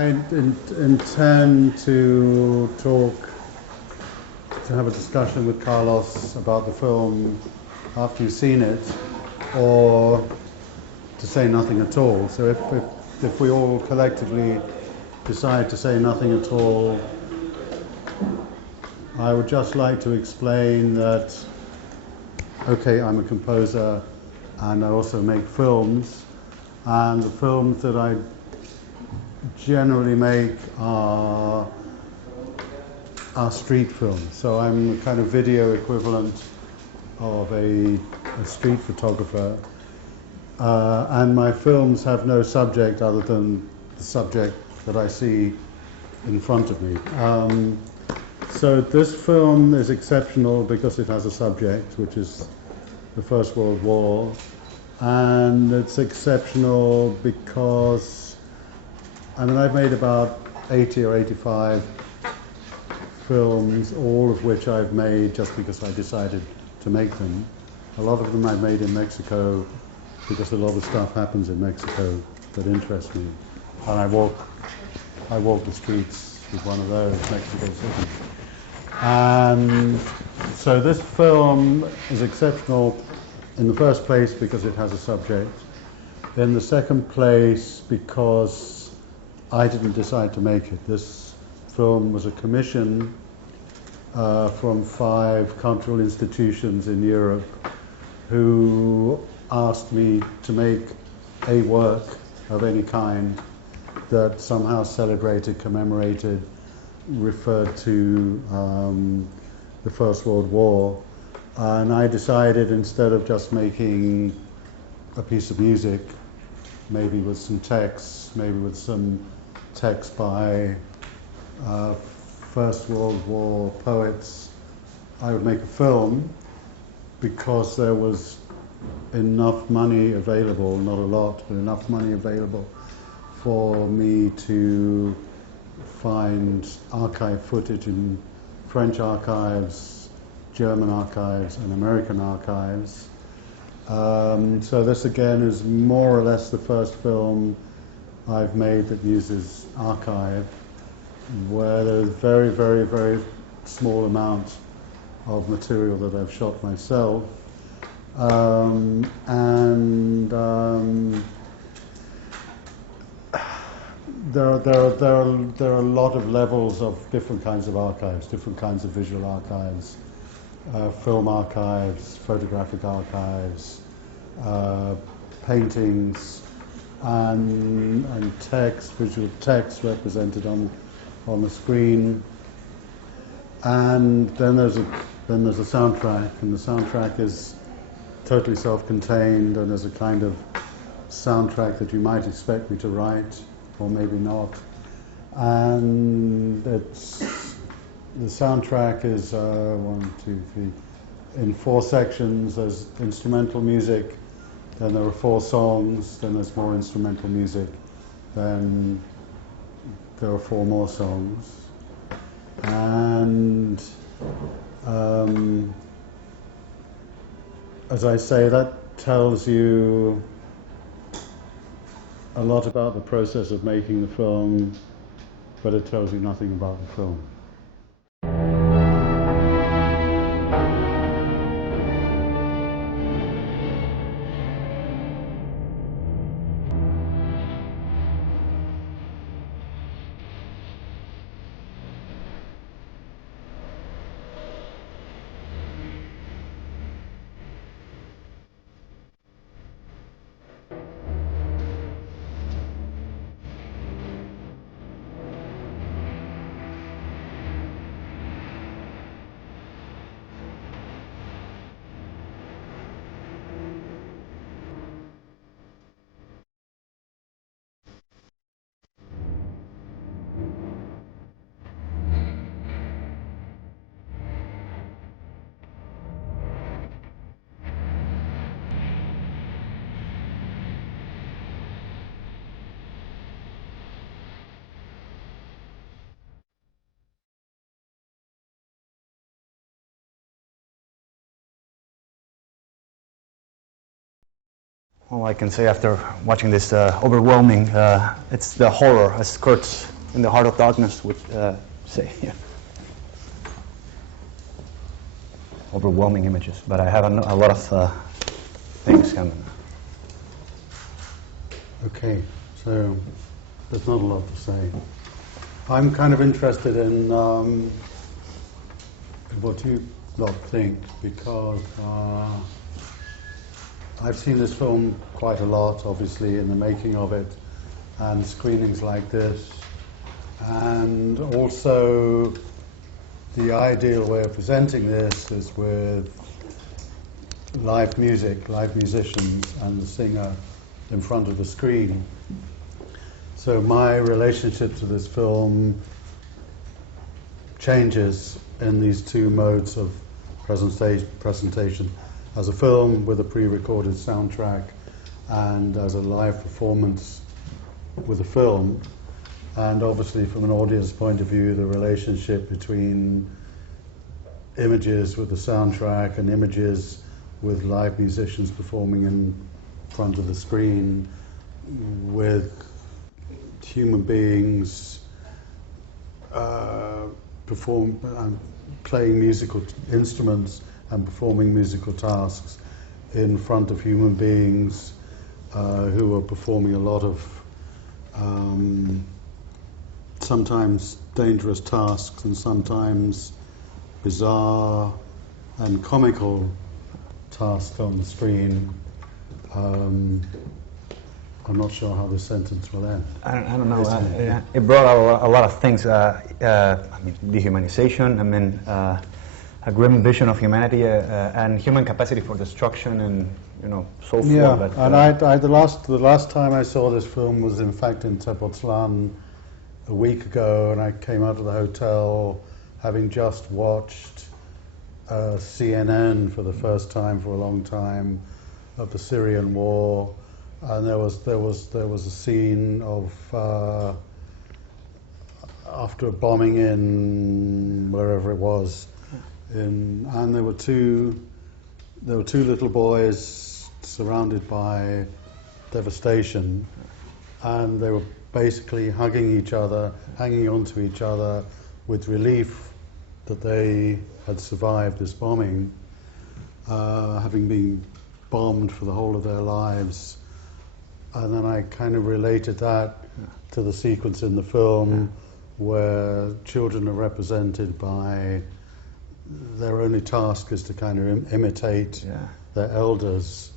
intend to have a discussion with Carlos about the film after you've seen it, or to say nothing at all. So if we all collectively decide to say nothing at all, I would just like to explain that, okay, I'm a composer and I also make films, and the films that I generally make are street films. So I'm a kind of video equivalent of a street photographer, and my films have no subject other than the subject that I see in front of me. So this film is exceptional because it has a subject, which is the First World War, and it's exceptional because, I mean, I've made about 80 or 85 films, all of which I've made just because I decided to make them. A lot of them I've made in Mexico because a lot of stuff happens in Mexico that interests me. And I walk the streets with one of those, Mexico City. And so this film is exceptional in the first place because it has a subject. In the second place because I didn't decide to make it. This film was a commission from 5 cultural institutions in Europe who asked me to make a work of any kind that somehow celebrated, commemorated, referred to the First World War. And I decided, instead of just making a piece of music, maybe with some text, maybe with some text by First World War poets, I would make a film, because there was enough money available, not a lot, but enough money available for me to find archive footage in French archives, German archives, and American archives. So this again is more or less the first film I've made that uses archive, where there's very, very, very small amount of material that I've shot myself. There are a lot of levels of different kinds of archives, different kinds of visual archives, film archives, photographic archives, paintings, and text, visual text represented on the screen. And then there's a soundtrack, and the soundtrack is totally self-contained, and there's a kind of soundtrack that you might expect me to write, or maybe not. And the soundtrack is 1, 2, 3, in 4 sections. There's instrumental music, then there are 4 songs, then there's more instrumental music, then there are 4 more songs. And as I say, that tells you a lot about the process of making the film, but it tells you nothing about the film. all I can say after watching this overwhelming, it's the horror, as Kurtz in The Heart of Darkness would say. Yeah. Overwhelming images, but I have a lot of things coming. Okay, so there's not a lot to say. I'm kind of interested in what you lot think, because I've seen this film quite a lot, obviously, in the making of it, and screenings like this, and also the ideal way of presenting this is with live music, live musicians, and the singer in front of the screen. So my relationship to this film changes in these two modes of presentation. As a film with a pre-recorded soundtrack, and as a live performance with a film. And obviously from an audience point of view, the relationship between images with the soundtrack and images with live musicians performing in front of the screen, with human beings playing musical instruments and performing musical tasks in front of human beings who are performing a lot of sometimes dangerous tasks and sometimes bizarre and comical tasks on the screen. I'm not sure how this sentence will end. I don't know. It brought a lot of things. I mean, dehumanization. I mean, a grim vision of humanity and human capacity for destruction, and so forth. Yeah, but, and the last time I saw this film was in fact in Tepoztlan a week ago, and I came out of the hotel having just watched CNN for the first time for a long time of the Syrian war, and there was a scene of after a bombing in wherever it was, and there were two little boys surrounded by devastation, and they were basically hugging each other, hanging onto each other with relief that they had survived this bombing, having been bombed for the whole of their lives. And then I kind of related that to the sequence in the film where children are represented by their only task is to kind of imitate their elders,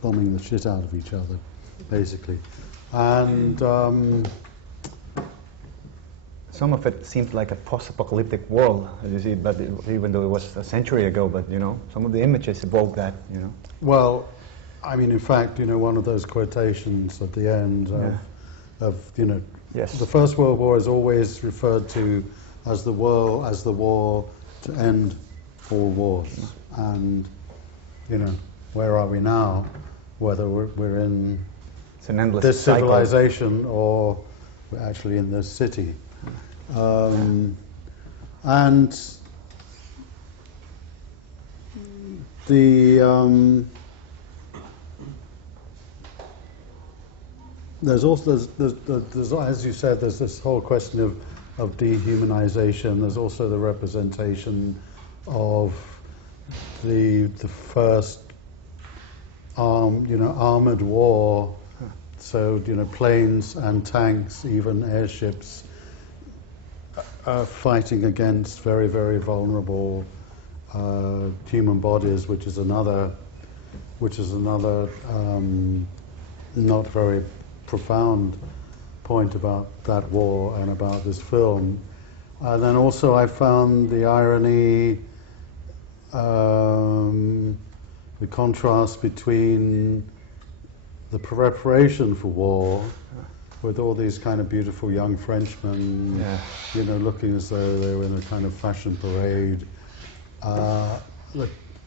bombing the shit out of each other, basically. And some of it seemed like a post-apocalyptic world, as you see, but even though it was a century ago, but some of the images evoke that, Well, I mean, in fact, one of those quotations at the end of yes. The First World War is always referred to as the war to end all wars. And, where are we now? Whether we're in it's an endless this cycle. civilization or we're actually in this city. And the there's also there's as you said, there's this whole question of dehumanization. There's also the representation of the first armored war. So planes and tanks, even airships, fighting against very, very vulnerable human bodies, which is another not very profound point about that war and about this film. And then also I found the irony, the contrast between the preparation for war, with all these kind of beautiful young Frenchmen, looking as though they were in a kind of fashion parade.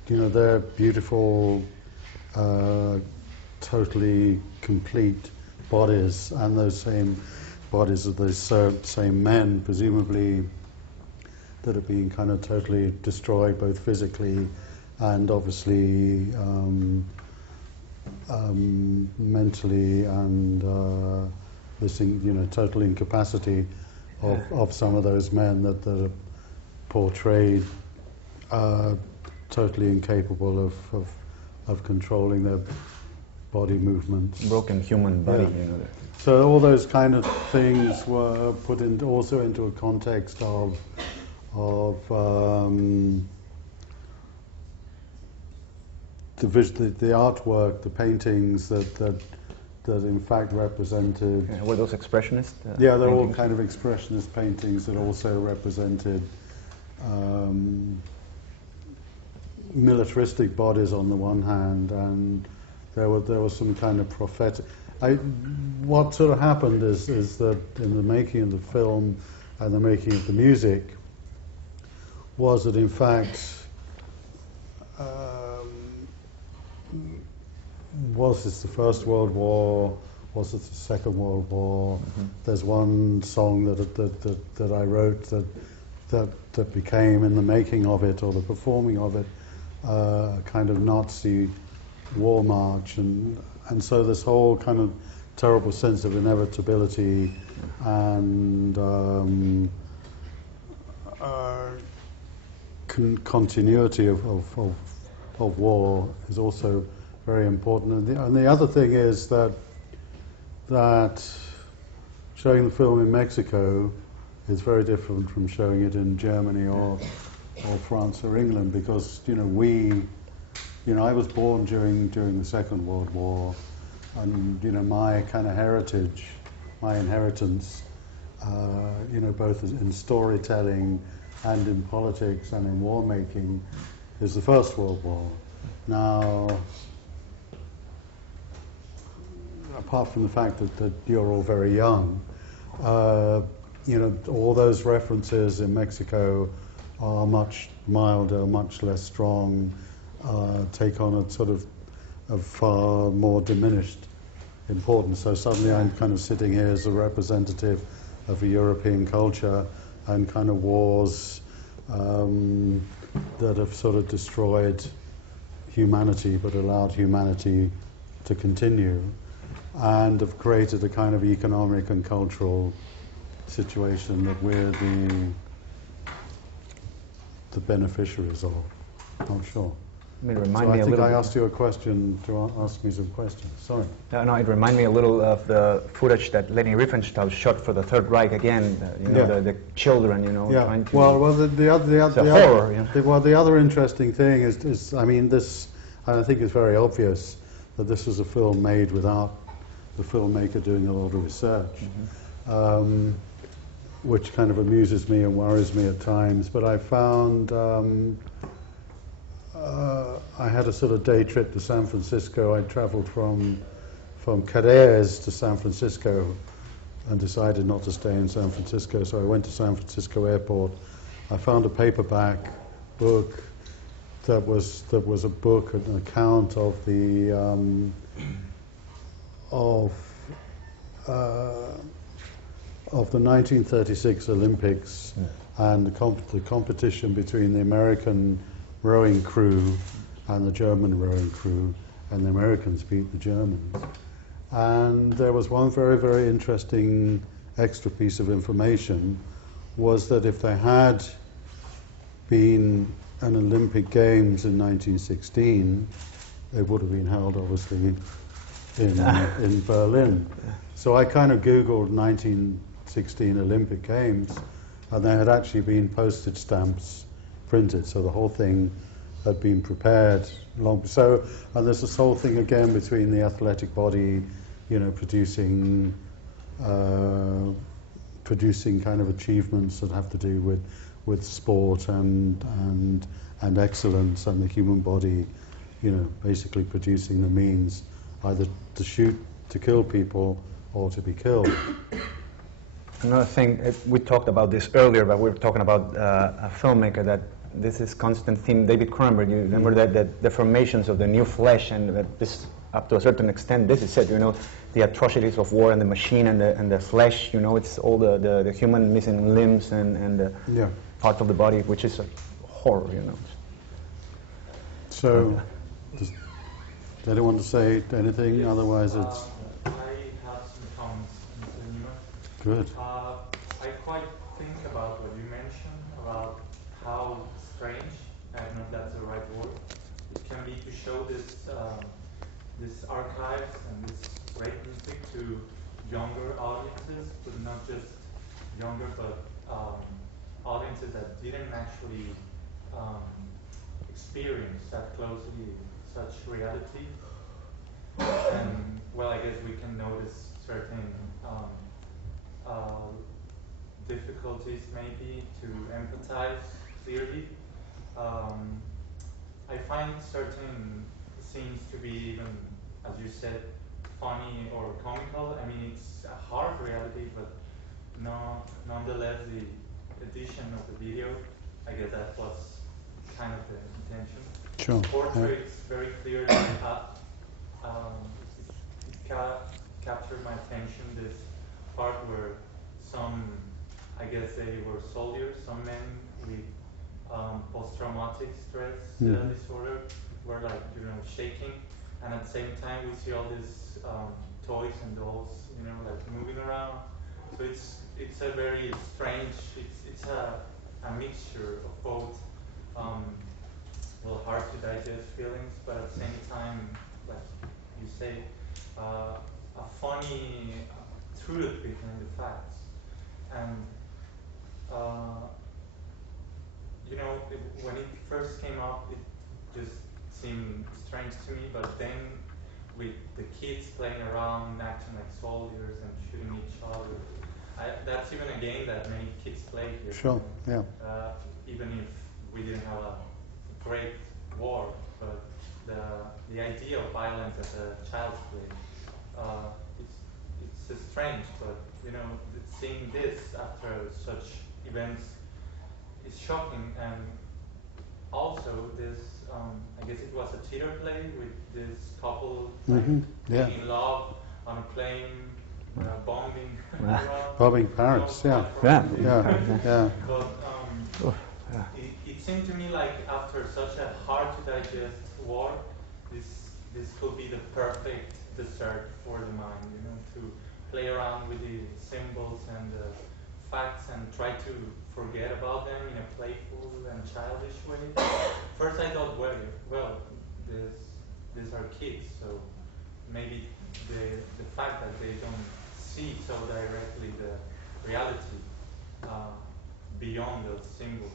They're beautiful, totally complete bodies, and those same bodies of those same men, presumably, that are being kind of totally destroyed, both physically and obviously mentally and this, total incapacity of some of those men that are portrayed totally incapable of controlling their body movements. Broken human body, So all those kind of things were put also into a context of the artwork, the paintings that in fact represented. Were those expressionist? They're all kind of expressionist paintings that also represented militaristic bodies on the one hand, and there was some kind of prophetic. What sort of happened is that in the making of the film and the making of the music was that in fact was this the First World War? Was it the Second World War? Mm-hmm. There's one song that I wrote that became, in the making of it or the performing of it, a kind of Nazi war march, and so this whole kind of terrible sense of inevitability and continuity of war is also very important. And the other thing is that showing the film in Mexico is very different from showing it in Germany or France or England, because I was born during the Second World War, and my kind of heritage, my inheritance, both in storytelling and in politics and in war making, is the First World War. Now, apart from the fact that you're all very young, all those references in Mexico are much milder, much less strong, take on a sort of far more diminished importance. So suddenly I'm kind of sitting here as a representative of a European culture and kind of wars that have sort of destroyed humanity but allowed humanity to continue, and have created a kind of economic and cultural situation that we're the beneficiaries of. I'm sure. I think I asked you a question to ask me some questions. Sorry. No, it reminded me a little of the footage that Leni Riefenstahl shot for the Third Reich again. The children, trying to. Well, the other interesting thing is this. I think it's very obvious that this was a film made without the filmmaker doing a lot of research, which kind of amuses me and worries me at times. But I found. I had a sort of day trip to San Francisco. I traveled from Caracas to San Francisco and decided not to stay in San Francisco, so I went to San Francisco Airport. I found a paperback book that was a book, an account of the of the 1936 Olympics and the competition between the American rowing crew and the German rowing crew, and the Americans beat the Germans. And there was one very, very interesting extra piece of information, was that if there had been an Olympic Games in 1916, they would have been held obviously in Berlin. So I kind of Googled 1916 Olympic Games, and there had actually been postage stamps printed, so the whole thing had been prepared long. So, and there's this whole thing again between the athletic body, producing kind of achievements that have to do with sport and excellence, and the human body, basically producing the means either to shoot, to kill people, or to be killed. Another thing, we talked about this earlier, but we were talking about a filmmaker that this is constant theme, David Cronenberg. You remember that the deformations of the new flesh, and that this, up to a certain extent, this is it, the atrocities of war and the machine and the flesh, it's all the human missing limbs and the part of the body, which is a horror, So, Do you want to say anything? Yes, Otherwise, it's I have some comments, Mr. Nyman. good. I quite think about what you mentioned about how strange, I don't know if that's the right word, it can be to show this archives and this great music to younger audiences, but not just younger, but audiences that didn't actually experience that closely such reality. And well, I guess we can notice certain difficulties maybe to empathize clearly. I find certain scenes to be even, as you said, funny or comical. I mean, it's a hard reality, but nonetheless, the addition of the video, I guess that was kind of the intention. Sure. Portraits very clearly captured my attention, this part where some, I guess they were soldiers, some men with post-traumatic stress disorder were like, shaking, and at the same time we see all these toys and dolls, like moving around. So it's a very strange, it's a mixture of both hard to digest feelings, but at the same time, like you say, a funny truth behind the facts. And when it first came up, it just seemed strange to me, but then with the kids playing around, acting like soldiers and shooting each other, that's even a game that many kids play here. Sure, yeah. Even if we didn't have a great war, but the idea of violence as a child's play, it's strange, but seeing this after such events is shocking. And also this, I guess it was a theater play with this couple being in love on a plane, bombing around. Bombing Paris, yeah. But it seemed to me like after such a hard to digest war, this could be the perfect dessert for the mind, to play around with the symbols and the facts and try to forget about them in a playful and childish way. First I thought, well, these are kids, so maybe the fact that they don't see so directly the reality beyond those symbols.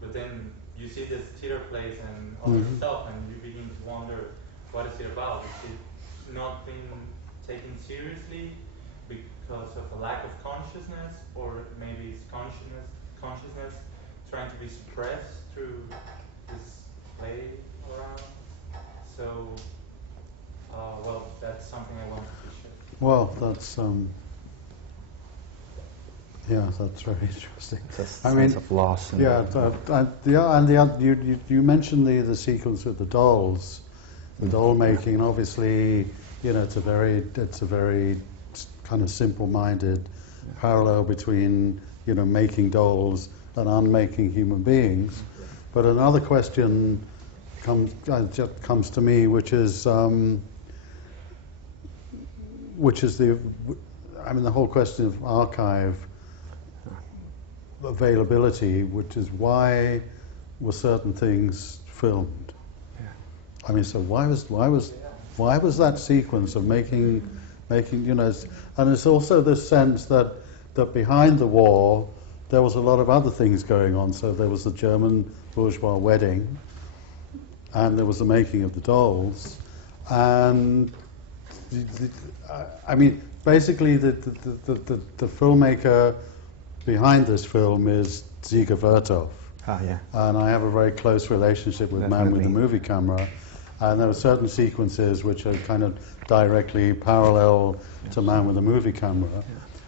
But then you see this theater plays and all this stuff, and you begin to wonder, what is it about? Is it not being taken seriously because of a lack of consciousness, or maybe it's consciousness trying to be suppressed through this play around? So, that's something I wanted to share. Well, that's that's very interesting. I mean, sense of loss. And you mentioned the sequence with the dolls, the doll making, and obviously, it's a very kind of simple-minded parallel between making dolls and unmaking human beings. But another question comes to me, which is the whole question of archive availability, which is why were certain things filmed? Yeah. I mean, so why was that sequence of making and it's also this sense that behind the war there was a lot of other things going on. So there was the German bourgeois wedding, and there was the making of the dolls, and basically the filmmaker behind this film is Dziga Vertov. And I have a very close relationship with Man with the Movie Camera, and there are certain sequences which are kind of directly parallel to Man with the Movie Camera.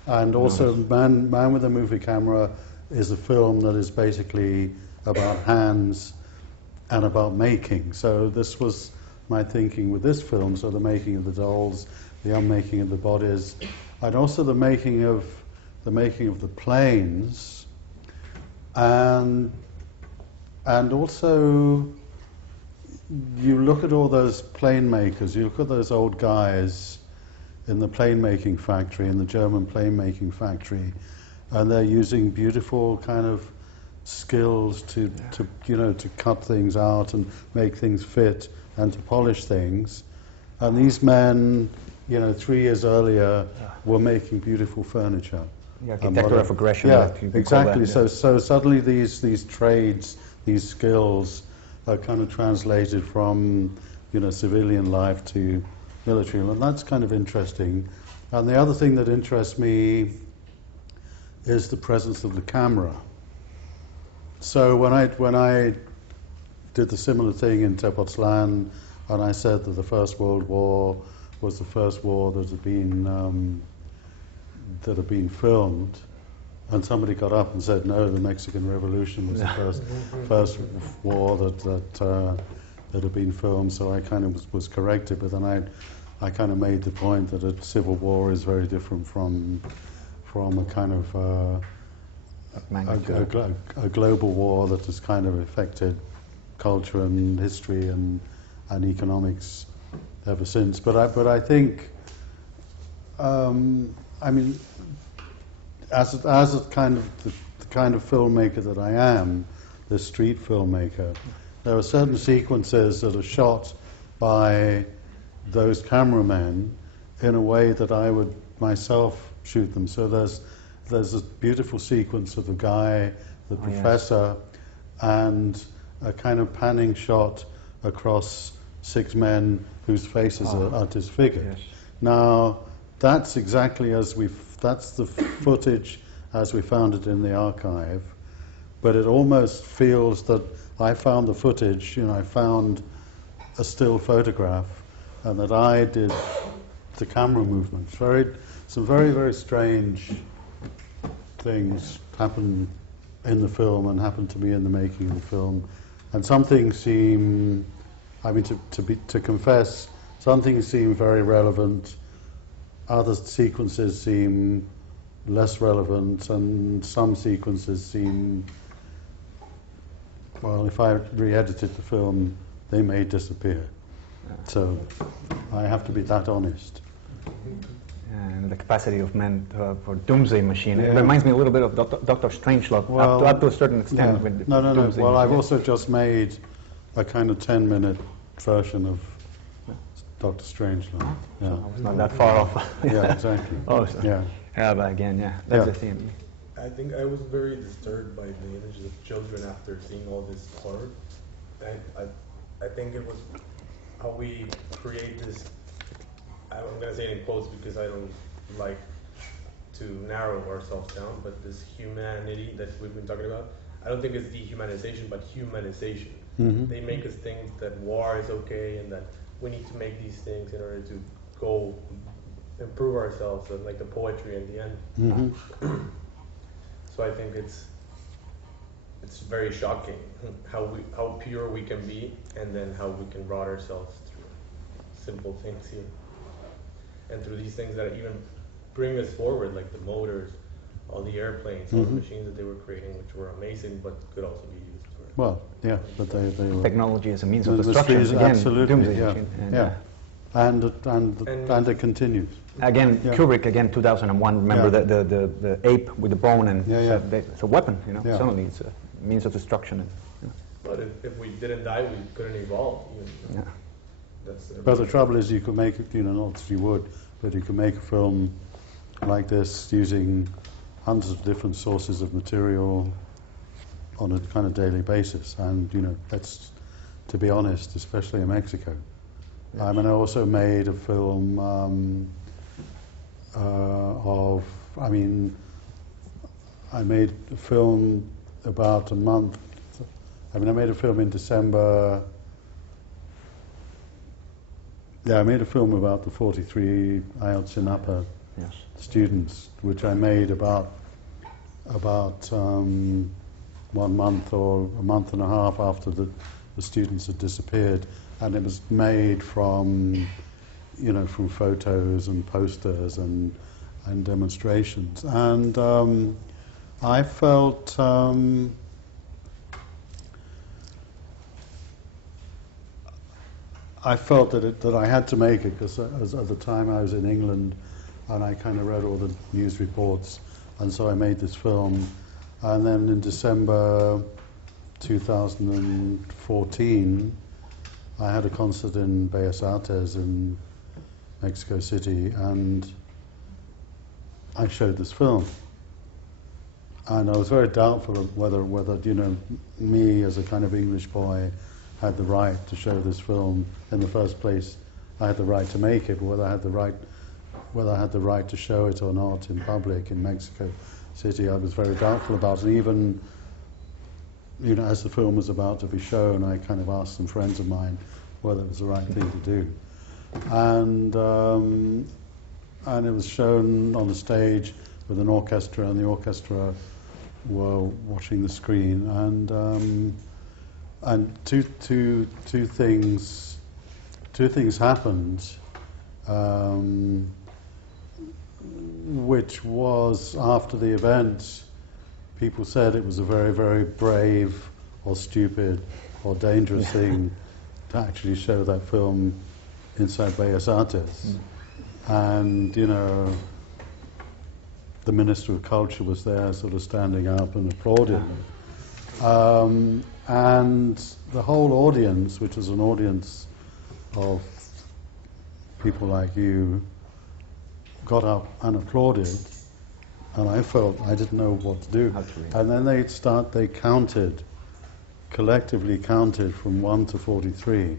And also Man with the Movie Camera is a film that is basically about hands and about making. So this was my thinking with this film, so the making of the dolls, the unmaking of the bodies, and also the making of the planes, and also you look at all those plane makers, you look at those old guys in the plane making factory, in the German plane making factory, and they're using beautiful kind of skills to cut things out and make things fit and to polish things. And these men, 3 years earlier, were making beautiful furniture. The architecture of aggression. Yeah, exactly. So suddenly these trades, these skills, are kind of translated from civilian life to military, and that's kind of interesting. And the other thing that interests me is the presence of the camera. So when I did the similar thing in Tepoztlan, and I said that the First World War was the first war that had been filmed, and somebody got up and said, no, the Mexican Revolution was the first war that had been filmed. So I kind of was corrected, but then I kind of made the point that a civil war is very different from a kind of a global war that has kind of affected culture and history and economics ever since. But I think, I mean, as a kind of the kind of filmmaker that I am, the street filmmaker, there are certain sequences that are shot by those cameramen in a way that I would myself shoot them. So there's a beautiful sequence of the guy, the professor, and a kind of panning shot across 6 men whose faces are disfigured. Yes. Now, that's exactly that's the footage as we found it in the archive, but it almost feels that I found the footage, I found a still photograph, and that I did the camera movements. Some very, very strange things happen in the film and happened to me in the making of the film. And some things seem, to confess, some things seem very relevant, other sequences seem less relevant, and some sequences seem, well, if I re-edited the film, they may disappear. So I have to be that honest. And the capacity of men for doomsday machine. It reminds me a little bit of Dr. Strangelove, up to a certain extent. Yeah. No. Well, I've also just made a kind of 10-minute version of Dr. Strangelove. Yeah. So it's not that far off. Yeah, exactly. Yeah, but again, that's the theme. I think I was very disturbed by the images of children after seeing all this horror. I think it was how we create this, I'm going to say it in quotes because I don't like to narrow ourselves down, but this humanity that we've been talking about, I don't think it's dehumanization, but humanization. Mm-hmm. They make us think that war is okay and that we need to make these things in order to go improve ourselves, and like the poetry in the end. Mm-hmm. So I think it's very shocking how pure we can be, and then how we can rot ourselves through simple things here, and through these things that even bring us forward, like the motors, all the airplanes, all the machines that they were creating, which were amazing, but could also be used for. Well, yeah, but they were technology as a means of destruction. Again, absolutely, and it continues. Again, Kubrick, 2001. Remember the ape with the bone, and it's a weapon. Suddenly it's a means of destruction. But if we didn't die, we couldn't evolve. But the trouble is, you could make it. Not that you would, but you could make a film like this using hundreds of different sources of material on a kind of daily basis. And that's, to be honest, especially in Mexico. Yes. I also made a film I made a film about a month. I made a film in December. Yeah, I made a film about the 43 Ayotzinapa students, which I made about 1 month or a month and a half after the students had disappeared, and it was made from from photos and posters and demonstrations, and I felt I felt that I had to make it because at the time I was in England and I kind of read all the news reports, and so I made this film. And then in December 2014, I had a concert in Bellas Artes in Mexico City, and I showed this film. And I was very doubtful of whether me as a kind of English boy had the right to show this film in the first place. I had the right to make it, whether I had the right to show it or not in public in Mexico City. I was very doubtful about it. And even, as the film was about to be shown, I kind of asked some friends of mine whether it was the right thing to do. And it was shown on the stage with an orchestra, and the orchestra were watching the screen. And two things happened, which was, after the event, people said it was a very, very brave or stupid or dangerous thing to actually show that film inside Bellas Artes. And, the Minister of Culture was there sort of standing up and applauding. And the whole audience, which was an audience of people like you, got up and applauded, and I felt I didn't know what to do. And then they collectively counted from 1 to 43,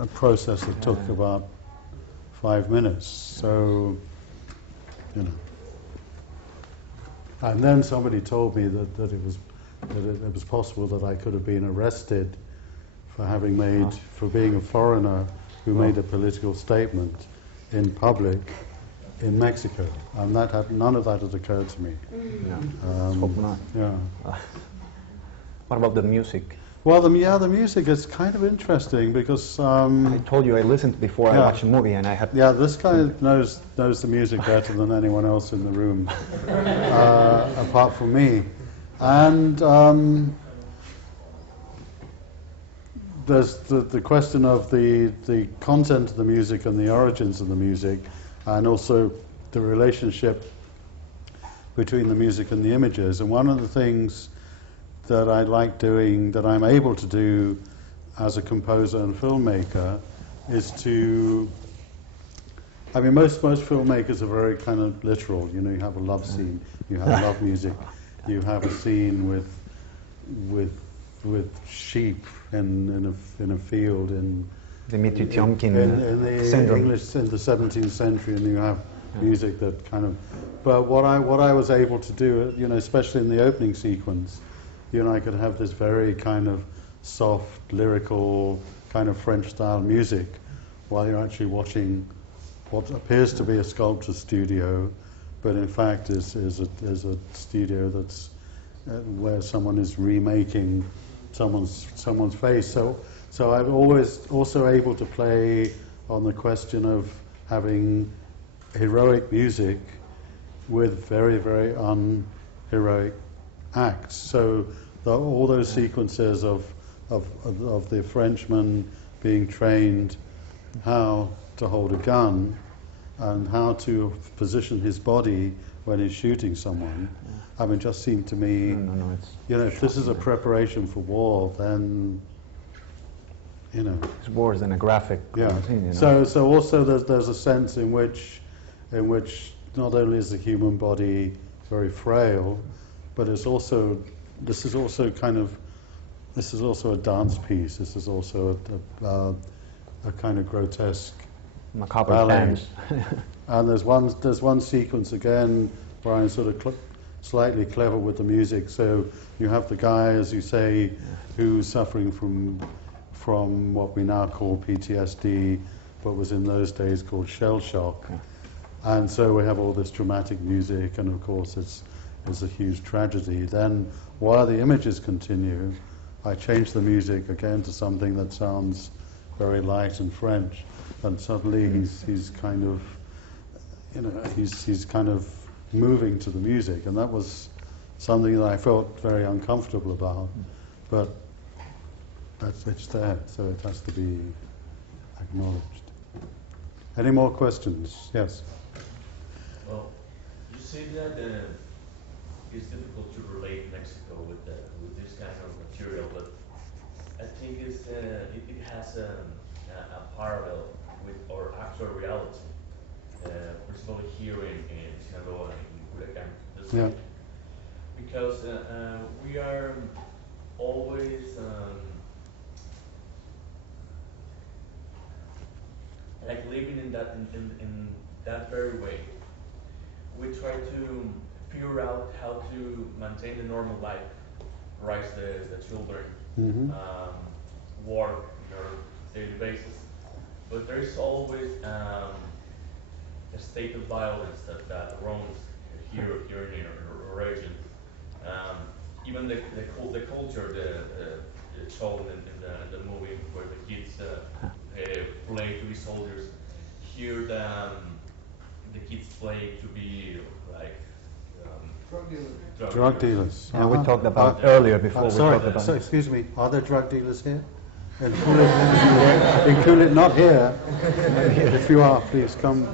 a process that took about 5 minutes. So, and then somebody told me that it was possible that I could have been arrested for for being a foreigner who made a political statement in public in Mexico, and none of that had occurred to me. Hope not. Yeah. What about the music? Well, the music is kind of interesting because I told you I listened before I watched the movie, and I had. Yeah, this guy knows the music better than anyone else in the room, apart from me. And there's the question of the content of the music and the origins of the music, and also the relationship between the music and the images. And one of the things that I like doing, that I'm able to do as a composer and filmmaker, is to... I mean, most filmmakers are very kind of literal. You have a love scene, you have love music, you have a scene with sheep in a field in Dmitri Tiomkin in the syndrome. English in the 17th century, and you have music that kind of. But what I was able to do, especially in the opening sequence, I could have this very kind of soft, lyrical, kind of French-style music, while you're actually watching what appears to be a sculpture studio, but in fact is a studio that's where someone is remaking someone's face. So I'm always also able to play on the question of having heroic music with very, very unheroic acts. So all those sequences of the Frenchman being trained how to hold a gun and how to position his body when he's shooting someone, I mean, just seemed to me, if this is a preparation for war, then, It's worse than a graphic. Thing, So also there's a sense in which not only is the human body very frail, but this is also a dance piece. This is also a kind of grotesque macabre ballet. dance. And there's one sequence again where I'm sort of slightly clever with the music. So you have the guy, as you say, who's suffering from what we now call PTSD, but was in those days called shell shock. And so we have all this dramatic music, and of course it's a huge tragedy. Then, while the images continue, I change the music again to something that sounds very light and French, and suddenly he's kind of, he's kind of moving to the music, and that was something that I felt very uncomfortable about. But it's there, so it has to be acknowledged. Any more questions? Yes. Well, you say that it's difficult to relate Mexico with this kind of material, but I think it has a parallel with our actual reality. Personally, here in Sinaloa, in Culiacán, Yeah. because we are always like living in that very way. We try to figure out how to maintain the normal life, raise the children, Mm-hmm. work on our daily basis. But there's always a state of violence that roams here in our region. Even the culture, shown in the movie where the kids play to be soldiers. Here the kids play to be like Drug dealers. And we talked about earlier before we Sorry, talked about. so excuse me, are there drug dealers here? In Kulit, not here. If you are, please come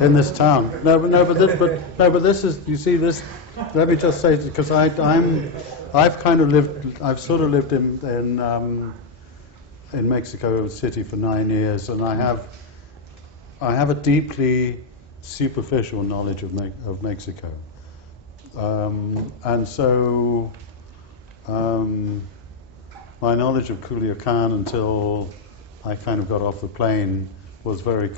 in this town. But this is, you see, this. Let me just say, because I've sort of lived in Mexico City for 9 years, and I have a deeply superficial knowledge of Mexico, and so. My knowledge of Culiacán until I kind of got off the plane was very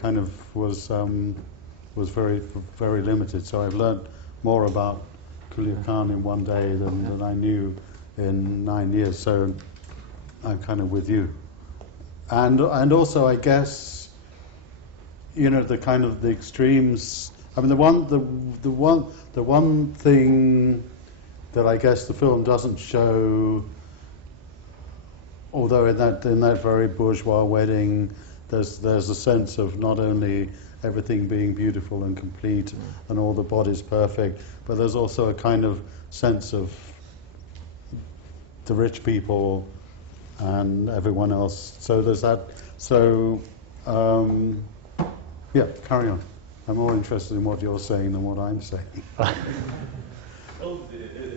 very limited. So I've learned more about Culiacán in one day than I knew in 9 years. So I'm kind of with you. And also I guess, you know, the kind of the extremes. I mean, the one thing that I guess the film doesn't show. Although in that very bourgeois wedding, there's a sense of not only everything being beautiful and complete and all the bodies perfect, but there's also a kind of sense of the rich people and everyone else. So there's that. So yeah, carry on. I'm more interested in what you're saying than what I'm saying. Well,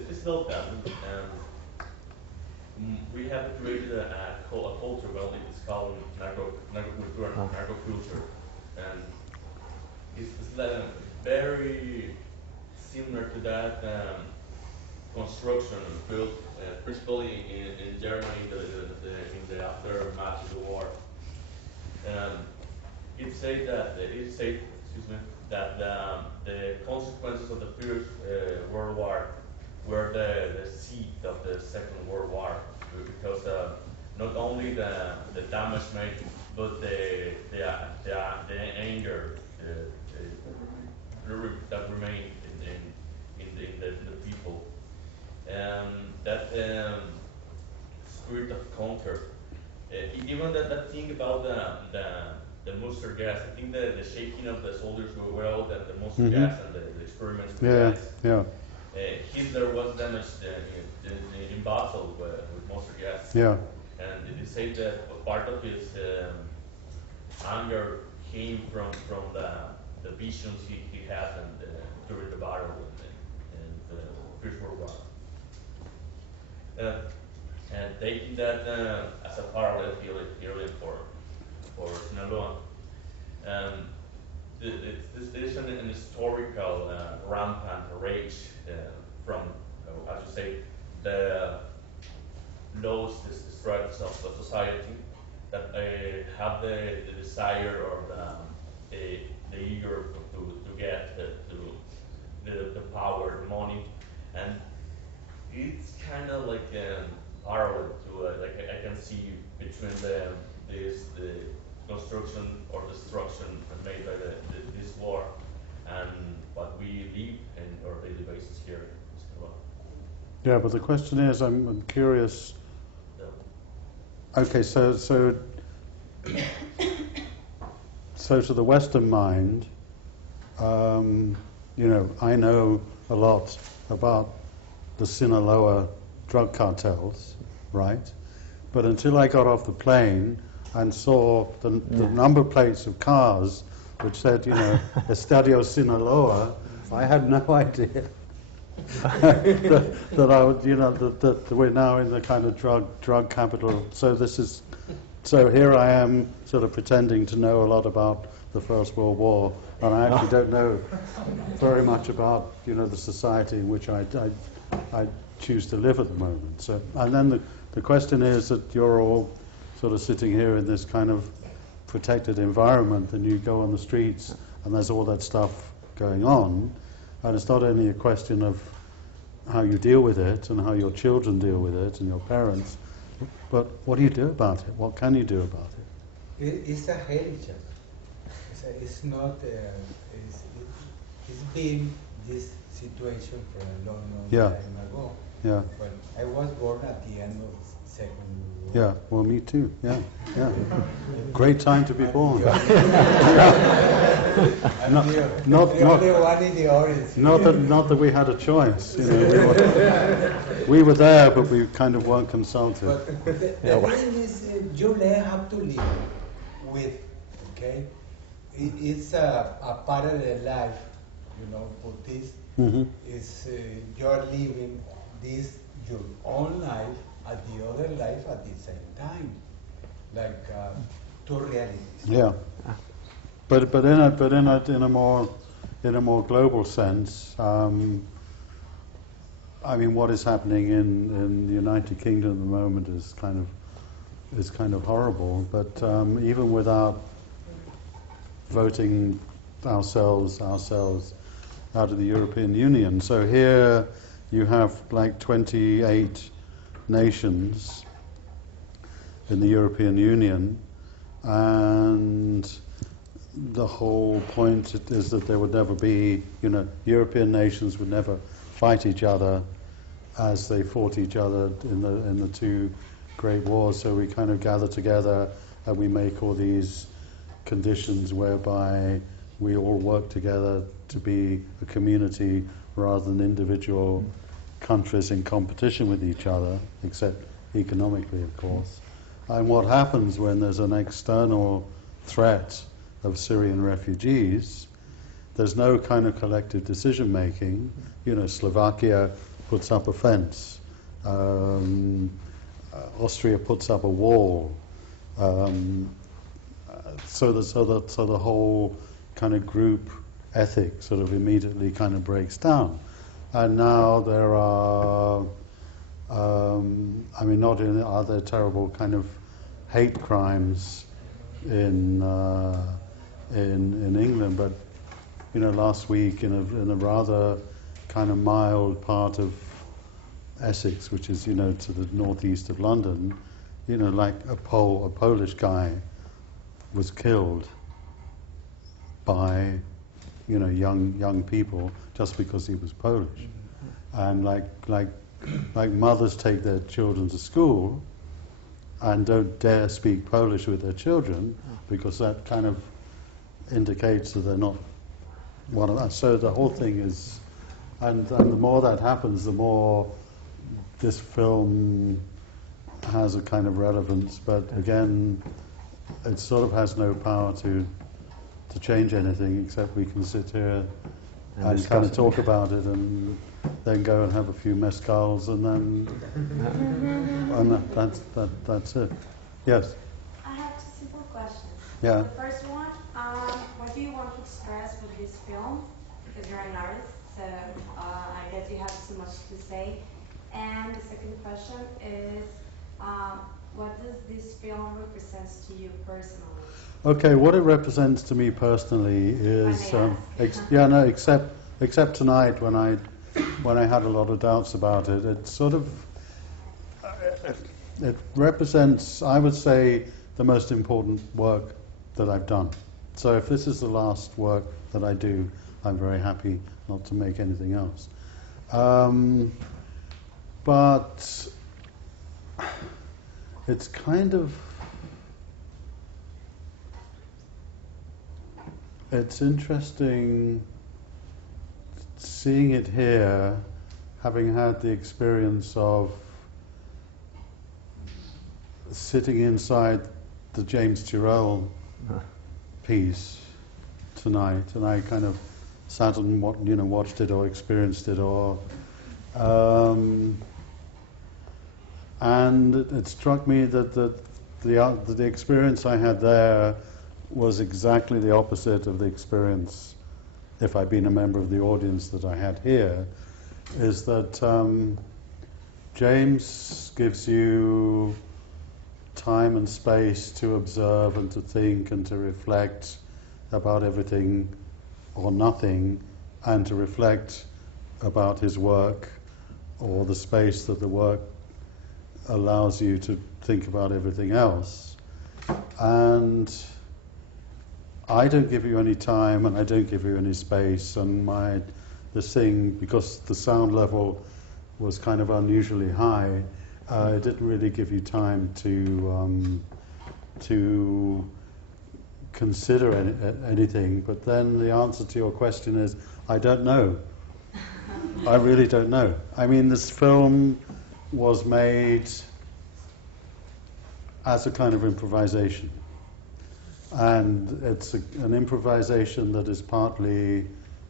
it's not that. We have created a culture, well, it's called narco-culture, and it's very similar to that construction built principally in Germany in the aftermath of the war. It said that the consequences of the First World War were the seed of the Second World War, because not only the damage made, but the anger that remained in the people, that spirit of conquer. Even that thing about the mustard gas. I think the shaking of the soldiers were well, that the mustard gas and the experiments with gas. Yeah. Hitler was damaged in battle with mustard gas. Yeah. And they say that part of his anger came from the visions he had during the battle in the First World War. And taking that as a parallel here for Sinaloa, there's an historical rampant rage from, as you say, the lowest strata of society that have the desire or the eager to get the power, the money, and it's kind of like parallel to like I can see between the construction or destruction made by this war and what we live in our daily basis here in Sinaloa. Yeah, but the question is, I'm curious. Okay, so to the Western mind, you know, I know a lot about the Sinaloa drug cartels, right? But until I got off the plane and saw the number plates of cars which said, you know, Estadio Sinaloa, I had no idea that I would, you know, that we're now in the kind of drug capital. So here I am, sort of pretending to know a lot about the First World War, and I actually don't know very much about, you know, the society in which I choose to live at the moment. So, and then the question is that you're all sort of sitting here in this kind of protected environment, and you go on the streets, and there's all that stuff going on, and it's not only a question of how you deal with it and how your children deal with it and your parents, but what do you do about it? What can you do about it? It's a heritage. It's not. It's been this situation for a long time ago. Yeah. But I was born at the end of Second World War. Yeah. Well, me too. Yeah. Yeah. Great time to be born. I'm the only one in the audience. Not that we had a choice. You know, we were there, but we kind of weren't consulted. But the thing is, you have to live with. Okay. It's a parallel life, you know. But this is you're living this your own life and the other life at the same time, like two realities. Yeah, but in a more global sense. I mean, what is happening in the United Kingdom at the moment is kind of horrible. But even without voting ourselves out of the European Union, so here you have like 28 nations in the European Union, and the whole point is that there would never be, you know, European nations would never fight each other as they fought each other in the two great wars. So we kind of gather together and we make all these conditions whereby we all work together to be a community rather than individual countries in competition with each other, except economically, of course. And what happens when there's an external threat of Syrian refugees, there's no kind of collective decision making. You know, Slovakia puts up a fence, Austria puts up a wall, so the whole kind of group ethic sort of immediately kind of breaks down. And now there are, I mean, not only are there terrible kind of hate crimes in England, but you know, last week in a rather kind of mild part of Essex, which is, you know, to the northeast of London, you know, like a Polish guy was killed by, you know, young people just because he was Polish. And like mothers take their children to school and don't dare speak Polish with their children because that kind of indicates that they're not one of us. So the whole thing is, and the more that happens, the more this film has a kind of relevance. But again, it sort of has no power to change anything, except we can sit here and kind of talk about it and then go and have a few mezcals and then that's it. Yes. I have two simple questions. Yeah. The first one, what do you want to express with this film? Because you're an artist, so I guess you have so much to say. And the second question is, what does this film represent to you personally? Okay, what it represents to me personally is, except tonight when I had a lot of doubts about it, it sort of it represents, I would say, the most important work that I've done. So if this is the last work that I do, I'm very happy not to make anything else. But it's kind of, it's interesting seeing it here, having had the experience of sitting inside the James Turrell piece tonight, and I kind of sat and watched it or experienced it, or and it struck me that the experience I had there was exactly the opposite of the experience, if I'd been a member of the audience, that I had here. Is that James gives you time and space to observe and to think and to reflect about everything or nothing, and to reflect about his work, or the space that the work allows you to think about everything else. And I don't give you any time, and I don't give you any space, and this thing, because the sound level was kind of unusually high, it didn't really give you time to consider anything. But then the answer to your question is, I don't know. I really don't know. I mean, this film was made as a kind of improvisation. And it's an improvisation that is partly,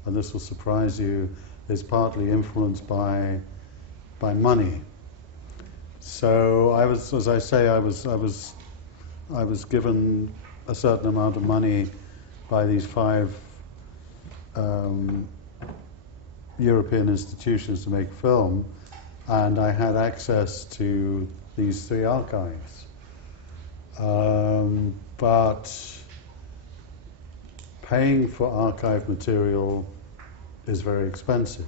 and this will surprise you, is partly influenced by money. So I was, as I say, I was given a certain amount of money by these 5 European institutions to make film, and I had access to these 3 archives. But paying for archive material is very expensive.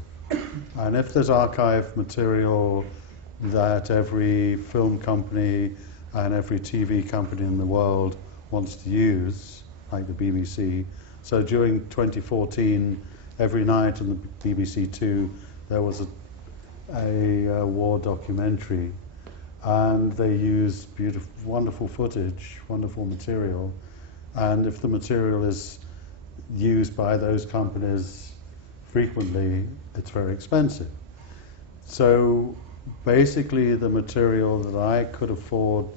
And if there's archive material that every film company and every TV company in the world wants to use, like the BBC, so during 2014, every night on the BBC Two, there was a war documentary, and they used beautiful, wonderful footage, wonderful material, and if the material is used by those companies frequently, it's very expensive. So basically the material that I could afford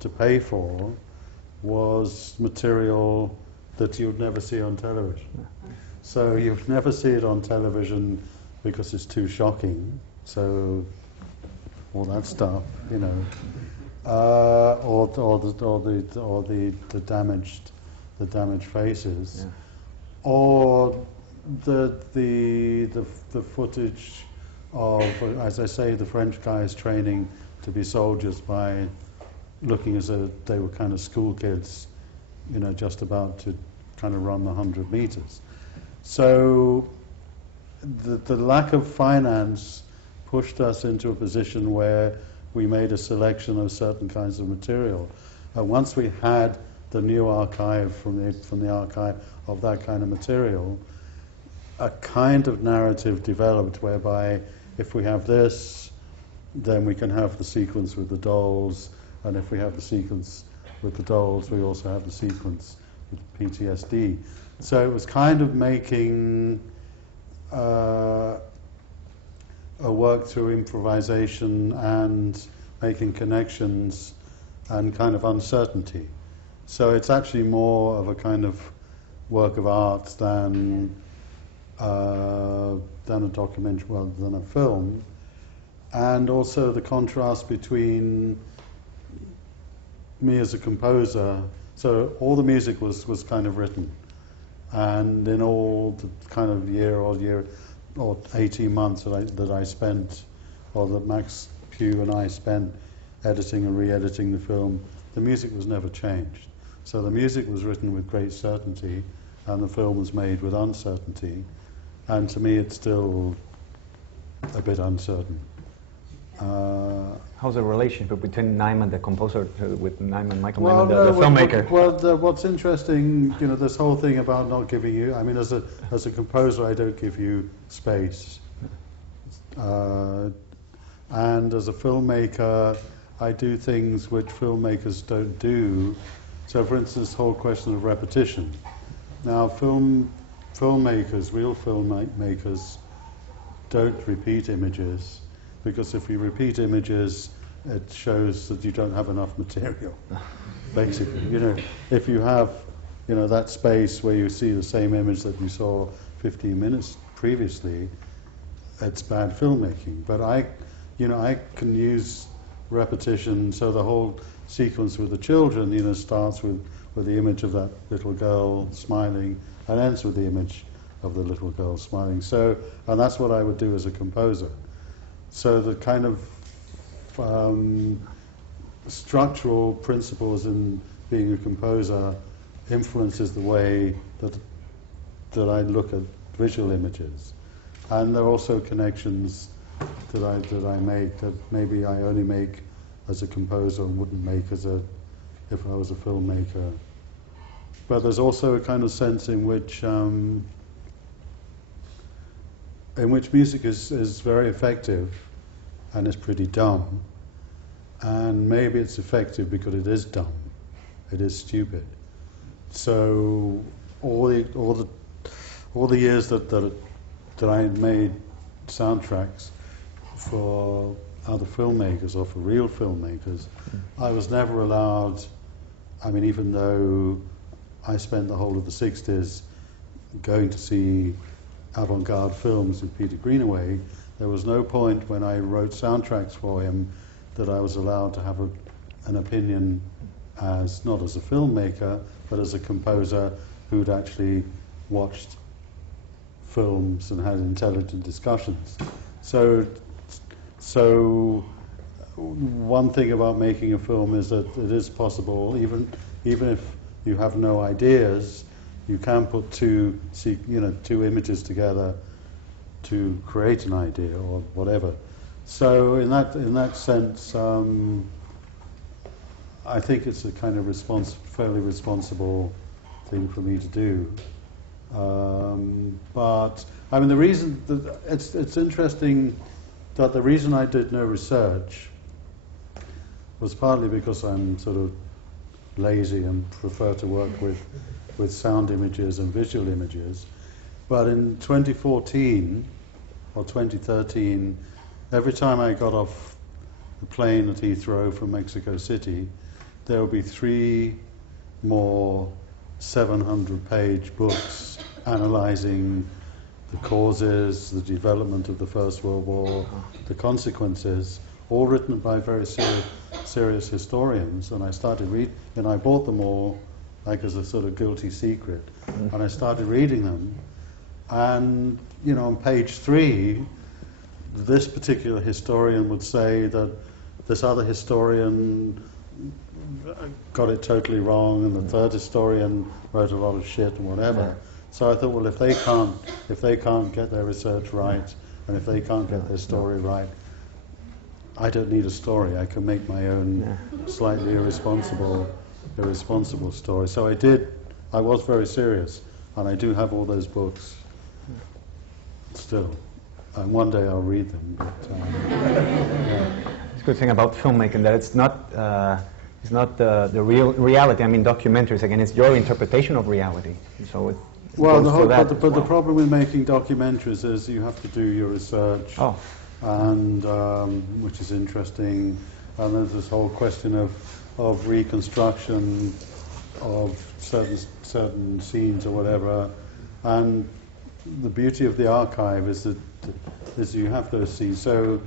to pay for was material that you'd never see on television. So you'd never see it on television because it's too shocking. So all that stuff, you know, or the damaged faces, yeah. Or the footage of, as I say, the French guys training to be soldiers by looking as though they were kind of school kids, you know, just about to kind of run the 100 meters. So the lack of finance pushed us into a position where we made a selection of certain kinds of material. And once we had the new archive from the archive of that kind of material, a kind of narrative developed whereby if we have this, then we can have the sequence with the dolls, and if we have the sequence with the dolls, we also have the sequence with PTSD. So it was kind of making a work through improvisation and making connections and kind of uncertainty. So it's actually more of a kind of work of art than a documentary, well, than a film. And also the contrast between me as a composer. So all the music was kind of written, and in all the kind of year or 18 months that I spent, or that Max Pugh and I spent editing and re-editing the film, the music was never changed. So the music was written with great certainty, and the film was made with uncertainty. And to me, it's still a bit uncertain. How's the relationship between Nyman, the composer, with Nyman, Mychael Nyman, the filmmaker? What's interesting, you know, this whole thing about not giving you, I mean, as a composer, I don't give you space. And as a filmmaker, I do things which filmmakers don't do. So, for instance, the whole question of repetition. Now, filmmakers, real filmmakers, don't repeat images, because if we repeat images, it shows that you don't have enough material. Basically, you know, if you have, you know, that space where you see the same image that you saw 15 minutes previously, it's bad filmmaking. But I can use repetition, so the whole sequence with the children, you know, starts with the image of that little girl smiling and ends with the image of the little girl smiling. So, and that's what I would do as a composer. So the kind of structural principles in being a composer influences the way that I look at visual images. And there are also connections that I make that maybe I only make as a composer and wouldn't make if I was a filmmaker. But there's also a kind of sense in which music is very effective and is pretty dumb. And maybe it's effective because it is dumb. It is stupid. So all the years that I made soundtracks for other filmmakers or for real filmmakers, I was never allowed, I mean, even though I spent the whole of the 60s going to see avant-garde films with Peter Greenaway, there was no point when I wrote soundtracks for him that I was allowed to have an opinion as, not as a filmmaker, but as a composer who'd actually watched films and had intelligent discussions. So one thing about making a film is that it is possible, even if you have no ideas, you can put two images together to create an idea or whatever. So in that sense, I think it's a kind of fairly responsible thing for me to do. But I mean, the reason that it's interesting that the reason I did no research was partly because I'm sort of lazy and prefer to work with sound images and visual images. But in 2014 or 2013, every time I got off the plane at Heathrow from Mexico City, there would be 3 more 700-page books analyzing the causes, the development of the First World War, the consequences, all written by very serious historians. And I started and I bought them all like as a sort of guilty secret. And I started reading them. And, you know, on page 3, this particular historian would say that this other historian got it totally wrong, and the third historian wrote a lot of shit and whatever. Yeah. So I thought, well, if they can't get their research right, and if they can't get their story right, I don't need a story. I can make my own slightly irresponsible story. So I was very serious, and I do have all those books still. And one day I'll read them. But, It's a good thing about filmmaking that it's not the real reality. I mean, documentaries again, it's your interpretation of reality. So the problem with making documentaries is you have to do your research, and which is interesting. And there's this whole question of reconstruction of certain scenes or whatever. And the beauty of the archive is that you have those scenes. So,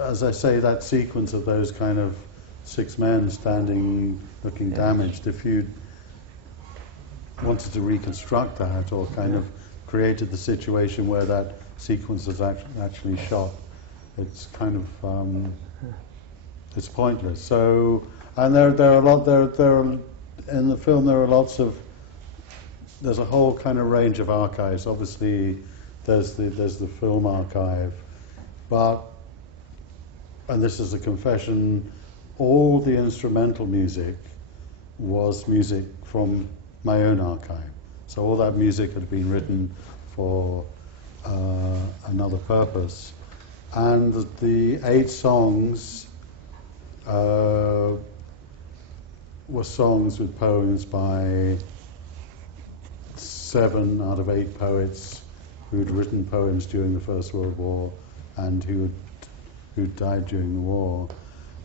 as I say, that sequence of those kind of 6 men standing, looking damaged, if you wanted to reconstruct that or kind of created the situation where that sequence is actually shot, it's kind of it's pointless. So, and there are in the film there are lots of, there's a whole kind of range of archives. Obviously, there's the film archive, and this is a confession, all the instrumental music was music from my own archive. So all that music had been written for another purpose. And the 8 songs were songs with poems by 7 out of 8 poets who'd written poems during the First World War and who who died during the war.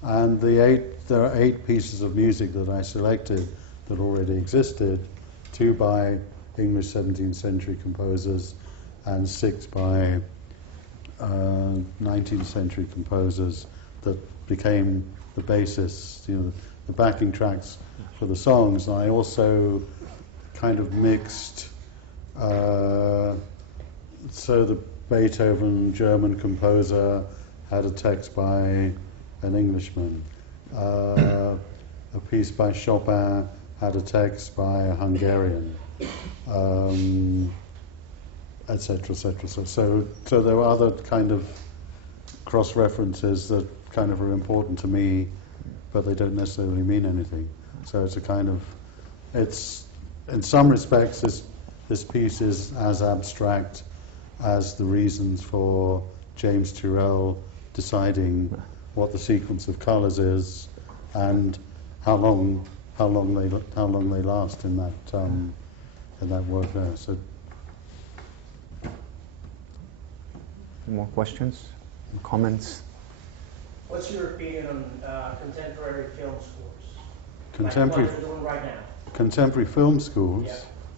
And there are 8 pieces of music that I selected that already existed, 2 by English 17th century composers and 6 by 19th century composers that became the basis, the backing tracks for the songs. And I also kind of mixed, so the Beethoven German composer had a text by an Englishman. A piece by Chopin had a text by a Hungarian, etc., etc. So there were other kind of cross-references that kind of are important to me, but they don't necessarily mean anything. So it's a kind of, it's, in some respects, this piece is as abstract as the reasons for James Turrell deciding what the sequence of colours is and how long they last in that work there. So, more questions, comments? What's your opinion on contemporary film scores? Contemporary, like what you're doing right now? contemporary film schools. Yeah.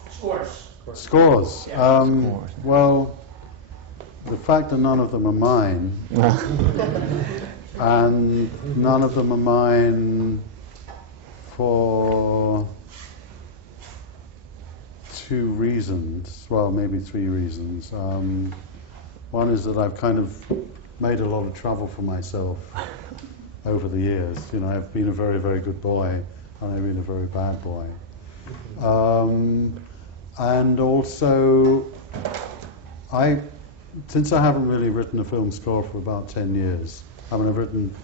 Scores. Scores. Yeah. Well, the fact that none of them are mine, and none of them are mine for 2 reasons. Well, maybe 3 reasons. One is that I've kind of made a lot of trouble for myself over the years. I've been a very, very good boy, and I've been a very bad boy. And also, since I haven't really written a film score for about 10 years, I've written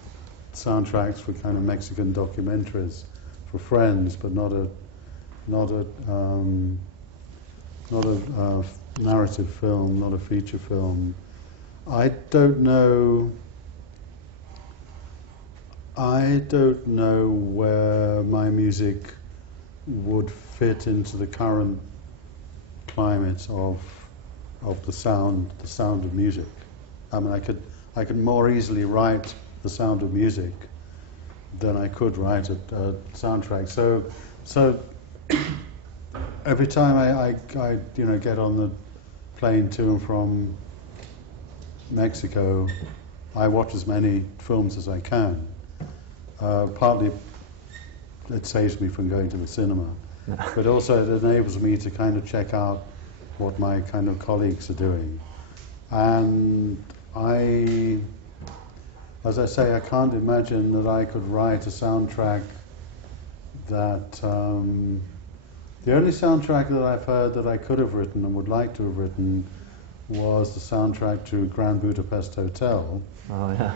soundtracks for kind of Mexican documentaries for friends, but not a narrative film, not a feature film. I don't know where my music would fit into the current climate of the sound of music. I could more easily write the sound of music than I could write a soundtrack. So every time I get on the plane to and from Mexico, I watch as many films as I can. Partly it saves me from going to the cinema, but also it enables me to kind of check out what my kind of colleagues are doing. And as I say, I can't imagine that I could write a soundtrack that the only soundtrack that I've heard that I could have written and would like to have written was the soundtrack to Grand Budapest Hotel. Oh, yeah.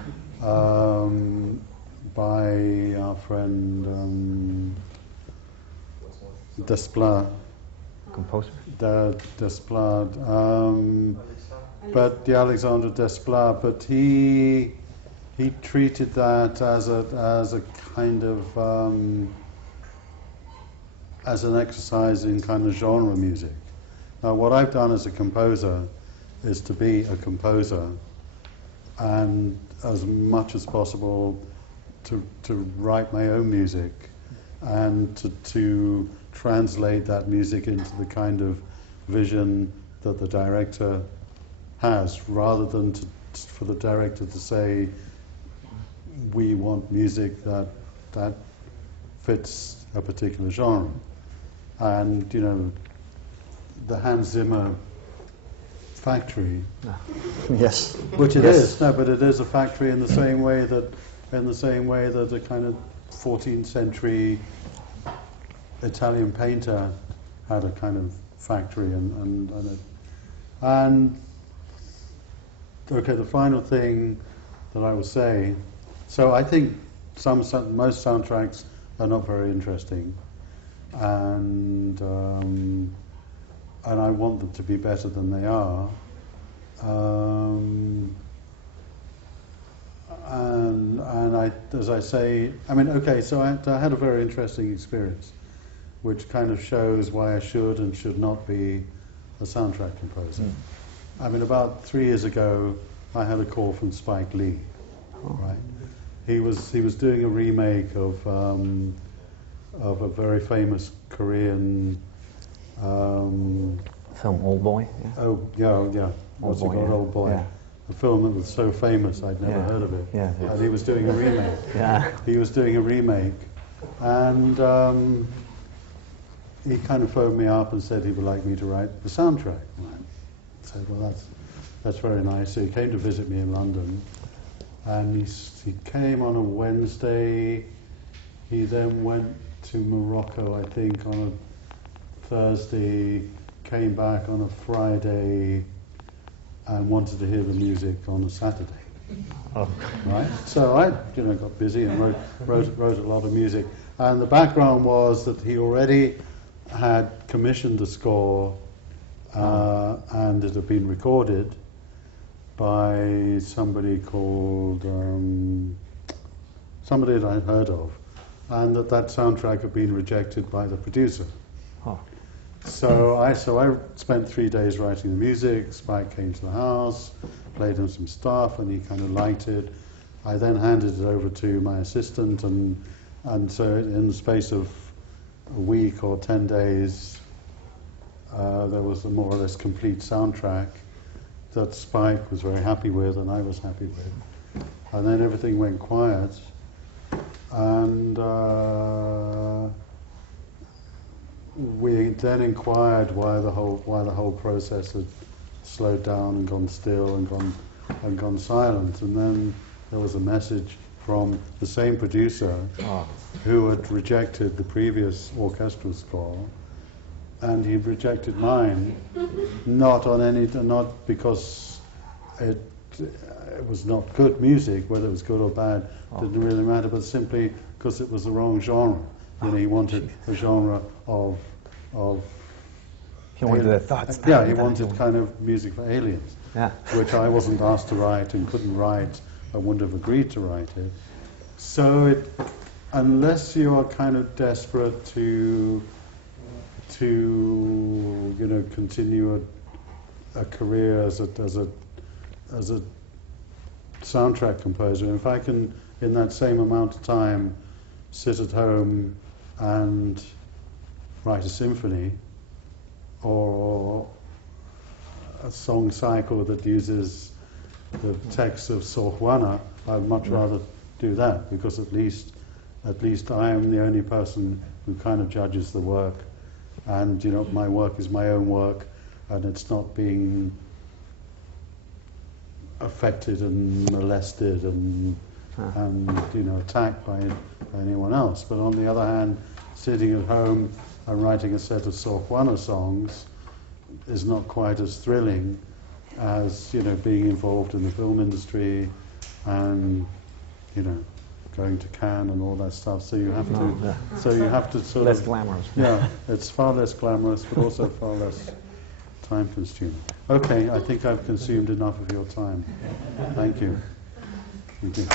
By our friend Desplat. Composer? Desplat. But Alexandre Desplat. But he treated that as a kind of as an exercise in kind of genre music. Now, what I've done as a composer is to be a composer, and as much as possible to write my own music and to translate that music into the kind of vision that the director has, rather than for the director to say, we want music that fits a particular genre. And the Hans Zimmer factory, Yes. which it is. No, but it is a factory in the same way that a kind of 14th century Italian painter had a kind of factory, and okay, the final thing that I will say. So I think most soundtracks are not very interesting, and I want them to be better than they are. And as I say, okay, so I had a very interesting experience, which kind of shows why I should and should not be a soundtrack composer. About 3 years ago, I had a call from Spike Lee. right? He was doing a remake of a very famous Korean. Film Old Boy. Yeah. Oh yeah. What's it Boy, called? yeah. Old Boy. Yeah. A film that was so famous I'd never Yeah. heard of it. Yeah, yeah. And he was doing a remake. Yeah. He was doing a remake, and he kind of phoned me up and said he would like me to write the soundtrack. And I said, well, that's very nice. So he came to visit me in London, and he came on a Wednesday. He then went to Morocco, I think, on a Thursday, came back on a Friday, and wanted to hear the music on a Saturday. Oh. Right? So I, got busy and wrote a lot of music. And the background was that he already had commissioned the score, and it had been recorded by somebody called somebody that I'd heard of, and that soundtrack had been rejected by the producer. Oh. So I spent 3 days writing the music. Spike came to the house, played him some stuff, and he kind of liked it. I then handed it over to my assistant, and so in the space of a week or 10 days, there was a more or less complete soundtrack that Spike was very happy with, and I was happy with. And then everything went quiet, and we then inquired why the whole process had slowed down and gone still and gone silent. And then there was a message from the same producer who had rejected the previous orchestral score, and he rejected mine, not because it was not good music, whether it was good or bad didn't really matter, but simply because it was the wrong genre. He wanted a genre of He wanted the thoughts. Yeah, he wanted kind of music for aliens, Yeah. which I wasn't asked to write and couldn't write. I wouldn't have agreed to write it. So unless you are kind of desperate to continue a career as a soundtrack composer, if I can, in that same amount of time, sit at home and write a symphony or a song cycle that uses the text of Sor Juana, I'd much rather do that, because at least I am the only person who kind of judges the work, and my work is my own work, and it's not being affected and molested and attacked by anyone else. But on the other hand, sitting at home and writing a set of Sor Juana songs is not quite as thrilling as being involved in the film industry and going to Cannes and all that stuff. So you have to sort less of glamorous. Yeah, it's far less glamorous, but also far less time consuming. Okay, I think I've consumed enough of your time. Thank you. Thank you.